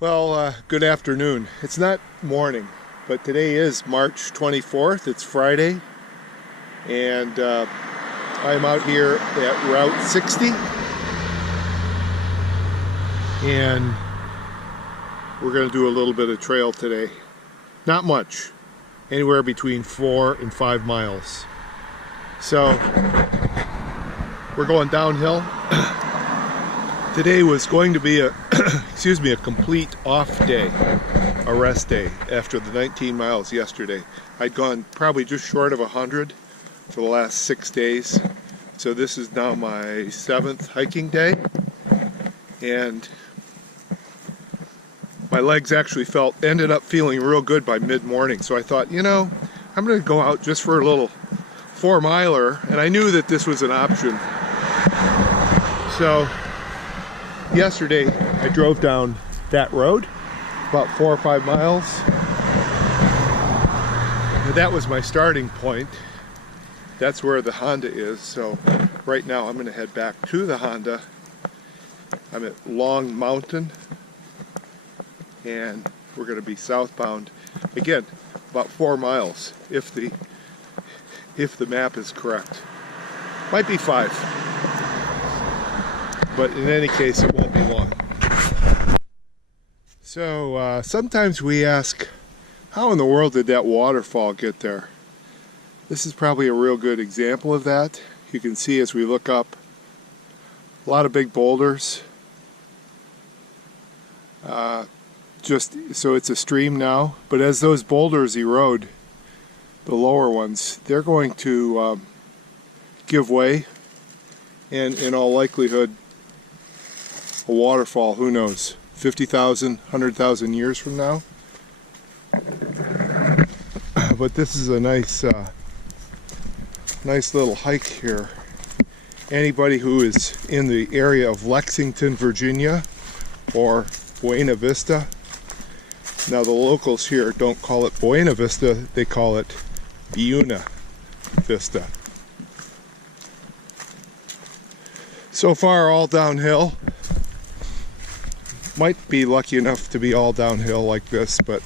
Well, good afternoon. It's not morning, but today is March 24th. It's Friday, and I'm out here at Route 60, and we're going to do a little bit of trail today. Not much, anywhere between 4 and 5 miles. So we're going downhill. Today was going to be a a complete off day, a rest day after the 19 miles yesterday. I'd gone probably just short of 100 for the last 6 days. So this is now my 7th hiking day, and my legs actually ended up feeling real good by mid-morning. So I thought, I'm going to go out just for a little 4-miler, and I knew that this was an option. So yesterday I drove down that road about 4 or 5 miles, and that was my starting point. That's where the Honda is. So right now I'm going to head back to the Honda. I'm at Long Mountain, and we're going to be southbound again about 4 miles if the map is correct. Might be 5. But in any case, it won't be long. So sometimes we ask, how in the world did that waterfall get there? This is probably a real good example of that. You can see as we look up, a lot of big boulders. So it's a stream now, but as those boulders erode, the lower ones, they're going to give way, and in all likelihood, a waterfall, who knows, 50,000, 100,000 years from now. But this is a nice little hike here. Anybody who is in the area of Lexington, Virginia, or Buena Vista. Now the locals here don't call it Buena Vista, they call it Buena Vista. So far all downhill. Might be lucky enough to be all downhill like this, but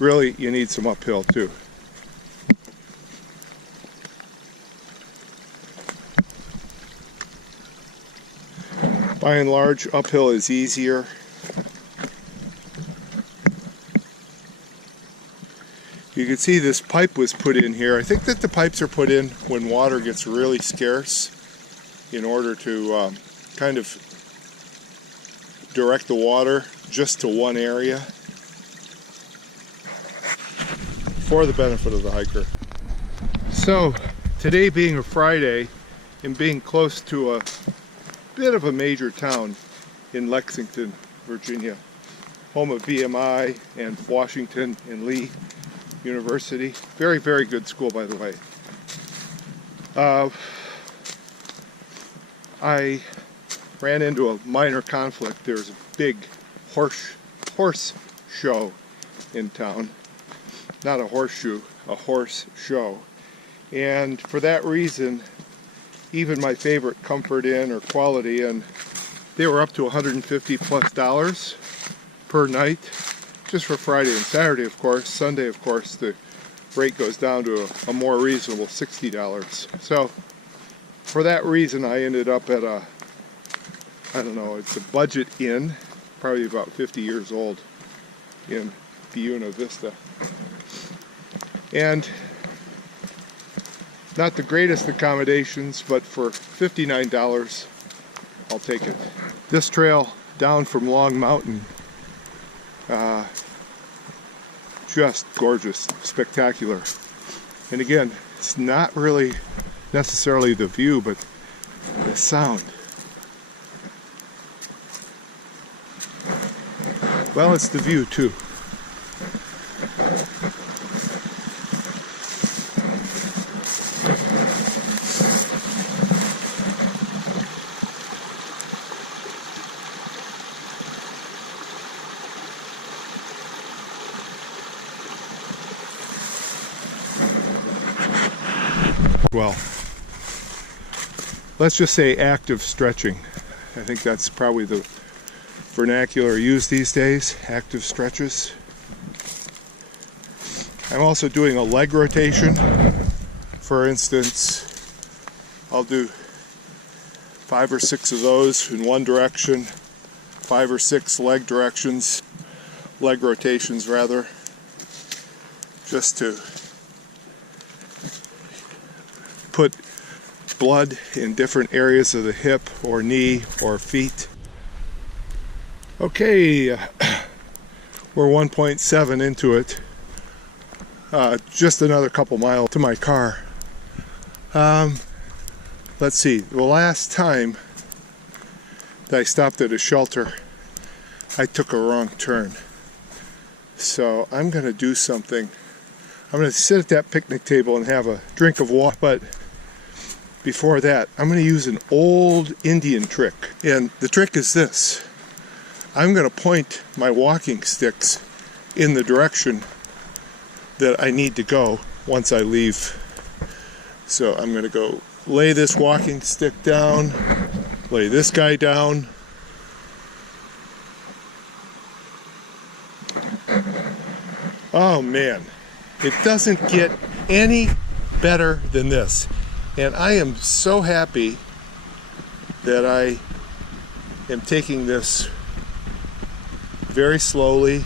really you need some uphill too. By and large, uphill is easier. You can see this pipe was put in here. I think that the pipes are put in when water gets really scarce in order to kind of direct the water just to one area for the benefit of the hiker. So today being a Friday and being close to a bit of a major town in Lexington, Virginia, home of BMI and Washington and Lee University. Very, very good school, by the way. I ran into a minor conflict. There's a big horse show in town. Not a horseshoe, a horse show. And for that reason, even my favorite Comfort Inn or Quality Inn, they were up to $150+ per night, just for Friday and Saturday, of course. Sunday, of course, the rate goes down to a more reasonable $60. So for that reason, I ended up at it's a budget inn, probably about 50 years old, in Buena Vista. And not the greatest accommodations, but for $59, I'll take it. This trail down from Long Mountain, just gorgeous, spectacular. And again, it's not really necessarily the view, but the sound. Well, it's the view too. Well, let's just say active stretching. I think that's probably the vernacular used these days, active stretches. I'm also doing a leg rotation. For instance, I'll do 5 or 6 of those in one direction, 5 or 6 leg rotations rather, just to put blood in different areas of the hip or knee or feet. Okay, we're 1.7 into it. Just another couple miles to my car. Let's see, the last time that I stopped at a shelter, I took a wrong turn. So I'm going to do something. I'm going to sit at that picnic table and have a drink of water, but before that, I'm going to use an old Indian trick. And the trick is this. I'm going to point my walking sticks in the direction that I need to go once I leave. So I'm going to go lay this walking stick down, lay this guy down. Oh man, it doesn't get any better than this. And I am so happy that I am taking this very slowly,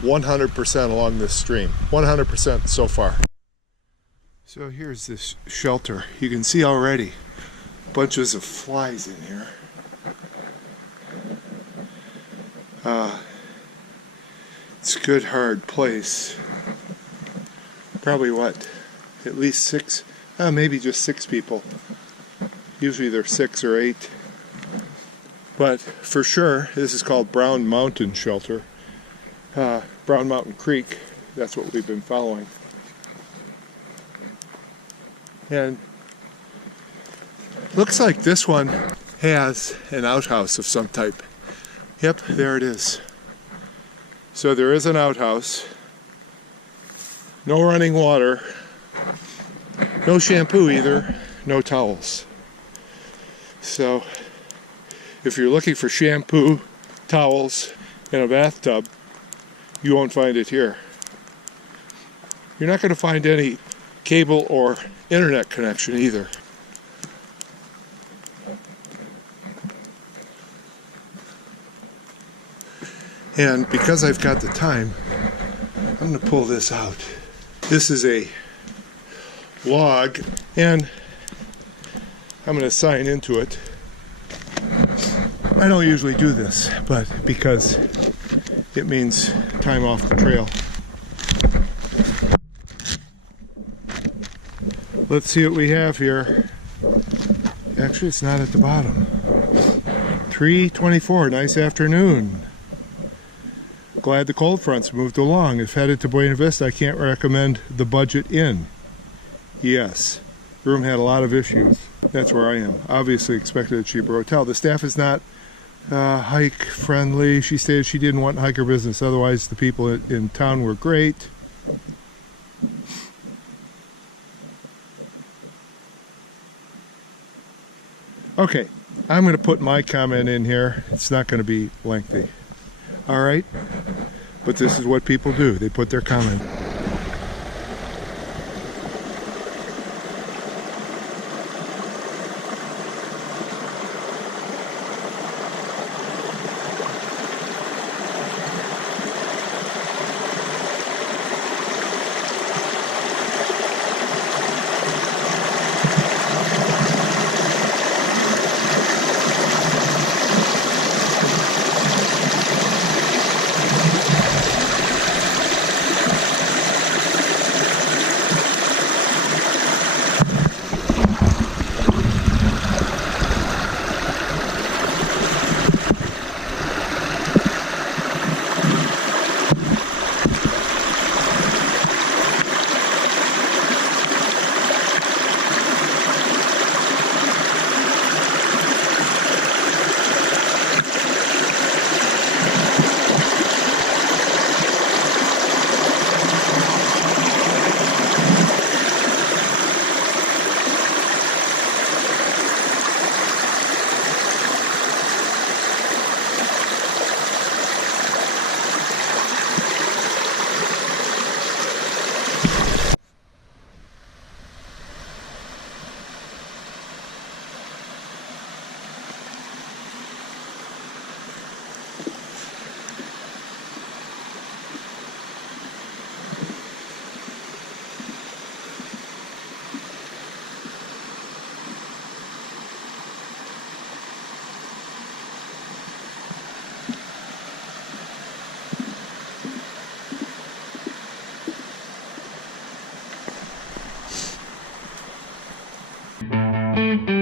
100% along this stream. 100% so far. So here's this shelter. You can see already bunches of flies in here. It's a good hard place. Probably what? At least 6, maybe just 6 people. Usually there's 6 or 8. But for sure, this is called Brown Mountain Shelter. Brown Mountain Creek, that's what we've been following. And looks like this one has an outhouse of some type. Yep, there it is. So there is an outhouse. No running water. No shampoo either. No towels. So if you're looking for shampoo, towels, and a bathtub, you won't find it here. You're not going to find any cable or internet connection either. And because I've got the time, I'm going to pull this out. This is a log, and I'm going to sign into it. I don't usually do this, but because it means time off the trail. Let's see what we have here. Actually, it's not at the bottom. 3:24, nice afternoon. Glad the cold fronts moved along. If headed to Buena Vista, I can't recommend the Budget Inn. Yes, the room had a lot of issues. That's where I am. Obviously expected a cheaper hotel. The staff is not hike friendly. She stated she didn't want hiker business. Otherwise, the people in town were great. Okay, I'm going to put my comment in here. It's not going to be lengthy. All right, but this is what people do. They put their comment. you.